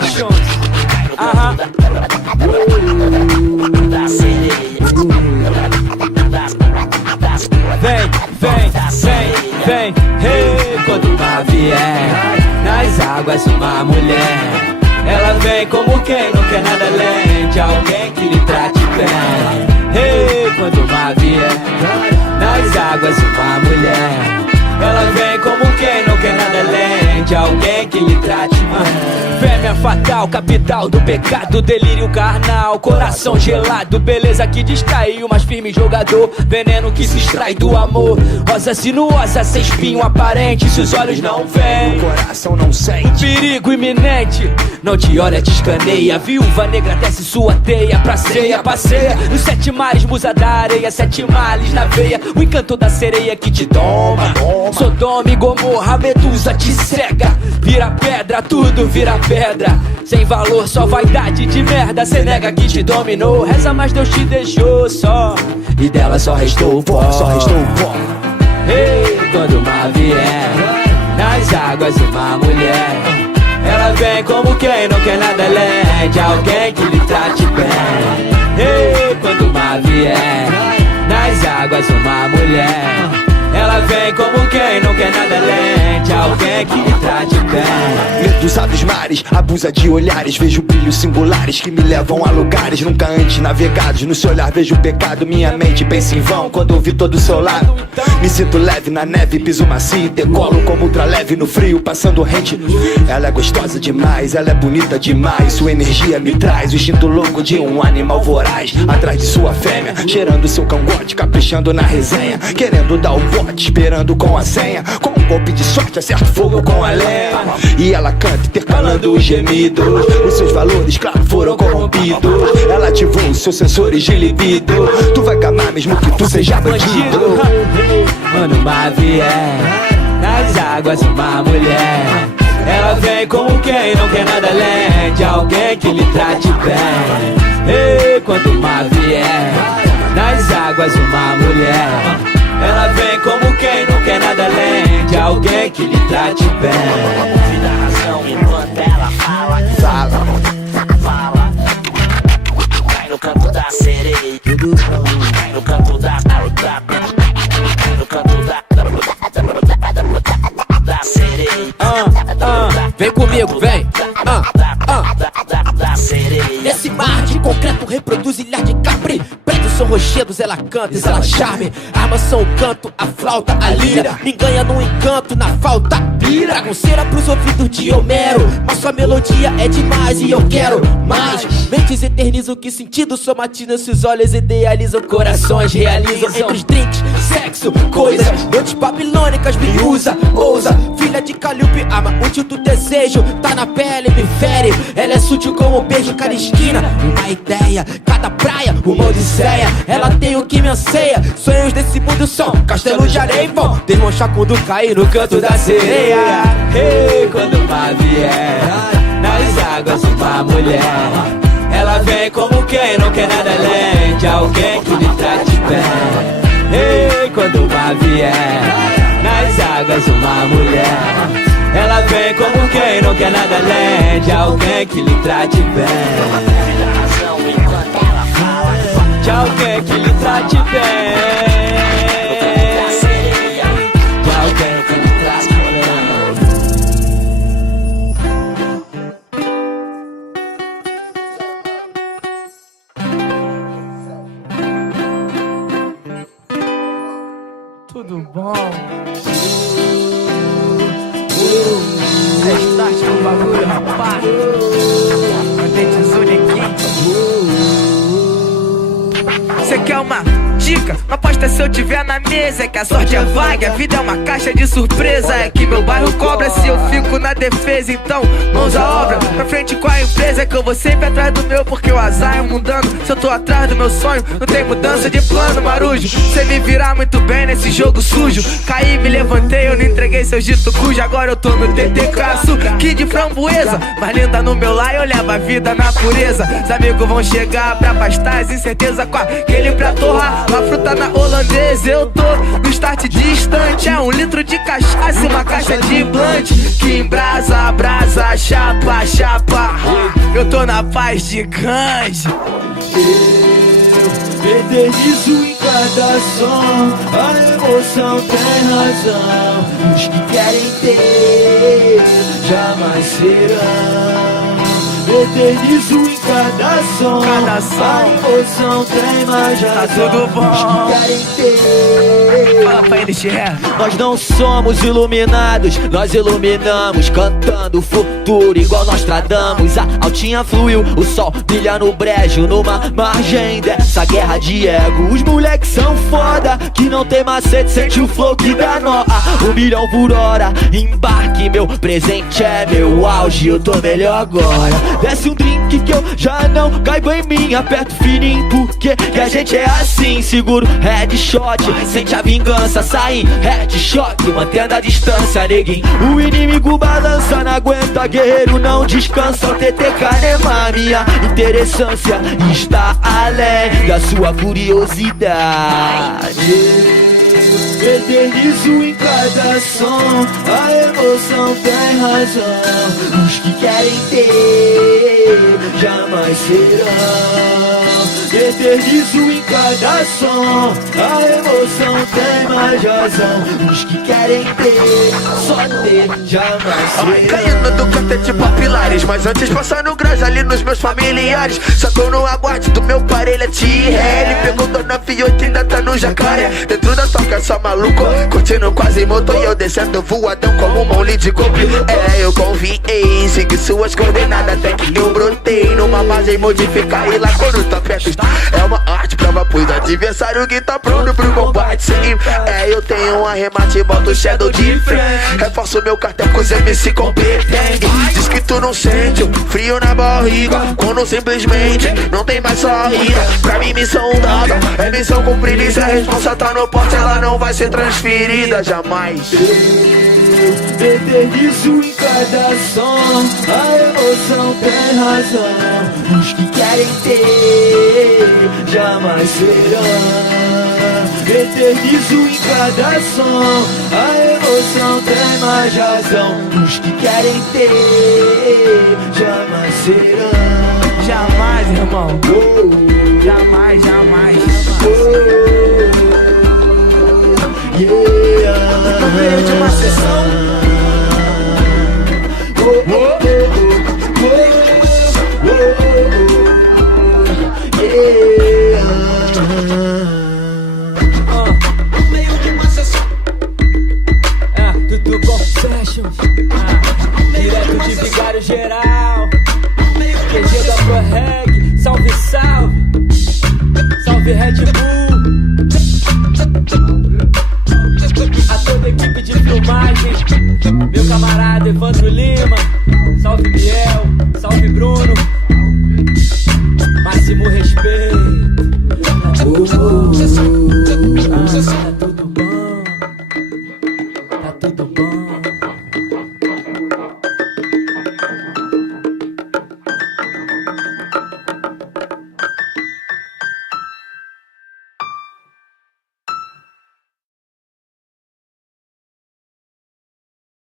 Sessions. Aham. Vem, hey, quando uma vier nas águas uma mulher, ela vem como quem não quer nada além de alguém que lhe trate bem. Hey, quando uma vier nas águas uma mulher, ela vem como quem não quer nada além de alguém que lhe trate bem. Fêmea fatal, capital do pecado, delírio carnal, coração gelado, beleza que distraiu, mas firme jogador, veneno que se extrai do amor. Rosa sinuosa, sem espinho aparente, se os olhos não veem, o coração não sente perigo iminente. Não te olha, te escaneia, viúva negra tece sua teia pra ceia, passeia nos 7 mares, musa da areia, 7 males na veia, o encanto da sereia que te toma. Sodoma e Gomorra, Medusa te cega, vira pedra, tudo vira pedra. Sem valor, só vaidade de merda, cê nega que te dominou. Reza, mas Deus te deixou só, e dela só restou o pó, só restou o pó. Ei, quando uma vier nas águas uma mulher, ela vem como quem não quer nada além de alguém que lhe trate bem. Ei, quando uma vier nas águas uma mulher, ela vem como quem não quer nada além de alguém que lhe trate bem. Medusa dos mares, abusa de olhares, vejo brilhos singulares que me levam a lugares nunca antes navegados. No seu olhar vejo o pecado, minha mente pensa em vão quando ouvi todo o seu lado. Me sinto leve na neve, piso macio, decolo como ultraleve no frio, passando rente. Ela é gostosa demais, ela é bonita demais, sua energia me traz o instinto louco de um animal voraz, atrás de sua fêmea, cheirando seu cangote, caprichando na resenha, querendo dar o bote, esperando com a senha. Com um golpe de sorte acerto fogo com a lenha, e ela canta intercalando os gemidos. Os seus valores, claro, foram corrompidos. Ela ativou os seus sensores de libido. Tu vai gamar mesmo que tu seja bandido. Quando uma vier nas águas uma mulher, ela vem como quem não quer nada além de alguém que lhe trate bem. Ei, quando uma vier nas águas uma mulher, ela vem como quem não quer nada além de alguém que lhe trate bem. Ouve da razão enquanto ela fala, fala. Vai no canto da sereia, vai no canto da sereia. Vem comigo, vem. Da sereia. Esse mar de concreto reproduz ilha de capri. Pretos são rochedos, ela canta, ela charme. Armas são o canto, a flauta, a lira. Me ganha no encanto, na falta, pira. Dragonceira pros ouvidos de Homero, mas sua melodia é demais e eu quero mais. Mentes eternizam que sentido somatizam, seus olhos idealizam, corações realizam. Entre os drinks, sexo, coisas, noites babilônicas, me usa, ousa. Filha de Calíope, arma útil do desejo, tá na pele, me fere. Ela é sutil como um beijo, cada esquina uma ideia, cada praia uma odisseia. Ela tem o que me anseia, sonhos desse mundo são castelo de areia, vão desmanchar quando cair no canto da sereia. Ei, quando uma vier nas águas uma mulher, ela vem como quem não quer nada além de alguém que lhe trate bem. Ei, quando uma vier nas águas uma mulher, ela vem como quem não quer nada além de alguém que lhe trate bem. Ouve da razão enquanto ela fala, De alguém que lhe trate bem. da sereia. De alguém que lhe trate bem. Tudo bom? Restart com o bagulho, rapaz. Cê quer uma dica? Não aposta se eu tiver na mesa. É que a sorte é vaga, a vida é uma caixa de surpresa. É que meu bairro cobra se eu fico na defesa. Então, mãos à obra, pra frente com a empresa. É que eu vou sempre atrás do meu, porque o azar é mundano. Se eu tô atrás do meu sonho, não tem mudança de plano, marujo. Cê me virar muito bem nesse jogo sujo. Caí, me levantei, eu não entreguei seu dito cujo. Agora eu tô no TTK, que de framboesa. Mais linda no meu lar, eu levo a vida na pureza. Os amigos vão chegar pra pastar as incertezas com aquele pra torrar. Uma fruta na holandesa, eu tô no start distante. É 1 litro de cachaça e uma caixa de blunt que embrasa, brasa, chapa, chapa. Eu tô na paz de Gandhi. Eu eternizo em cada som, a emoção tem razão. Os que querem ter jamais serão. Eternizo em cada som, a emoção tem mais razão. Tá tudo bom. Os que querem ter. Fala pra eles, Xeré. Nós não somos iluminados, nós iluminamos, cantando o futuro igual nós tradamos. A altinha fluiu, o sol brilha no brejo, numa margem dessa guerra de ego. Os moleques são foda, que não tem macete, sente o flow que dá nó. 1 milhão por hora, embarque, meu presente é meu auge, eu tô melhor agora. Desce um drink que eu já não caibo em mim, aperto fininho porque que a gente é assim. Seguro headshot, sente a vingança, sai em headshot, mantendo a distância, neguinho. O inimigo balança, não aguenta, guerreiro não descansa. O TTK nema, minha interessância está além da sua curiosidade. Eternizo em cada som, a emoção tem razão. Os que querem ter jamais serão. Eternizo em cada som, a emoção tem mais razão. Os que querem ter, só ter, jamais serão. Caindo do canto de papilares, mas antes passando grás ali nos meus familiares. Só tô no aguarde do meu parelhete. Ele pegou Dona Fiote, ainda tá no jacaré. Dentro da toca só maluco, curtindo quase motor. E eu descendo voadão como um mole de copo. Eu confiei, segui suas coordenadas até que eu brotei numa base modificar e lá quando tá perto. É uma arte, prova pros adversário que tá pronto pro combate. Sim, eu tenho um arremate e boto o shadow de frente. Reforço meu cartel com os MC competentes. Diz que tu não sente o frio na barriga quando simplesmente não tem mais saída. Pra mim missão dada, é missão cumprida. E se a responsa tá no porte, ela não vai ser transferida jamais. Eternizo em cada som, a emoção tem razão. Os que querem ter jamais serão. Eternizo em cada som, a emoção tem mais razão. Os que querem ter jamais serão. Jamais, irmão. Jamais, jamais. Yeah. No meio de uma sessão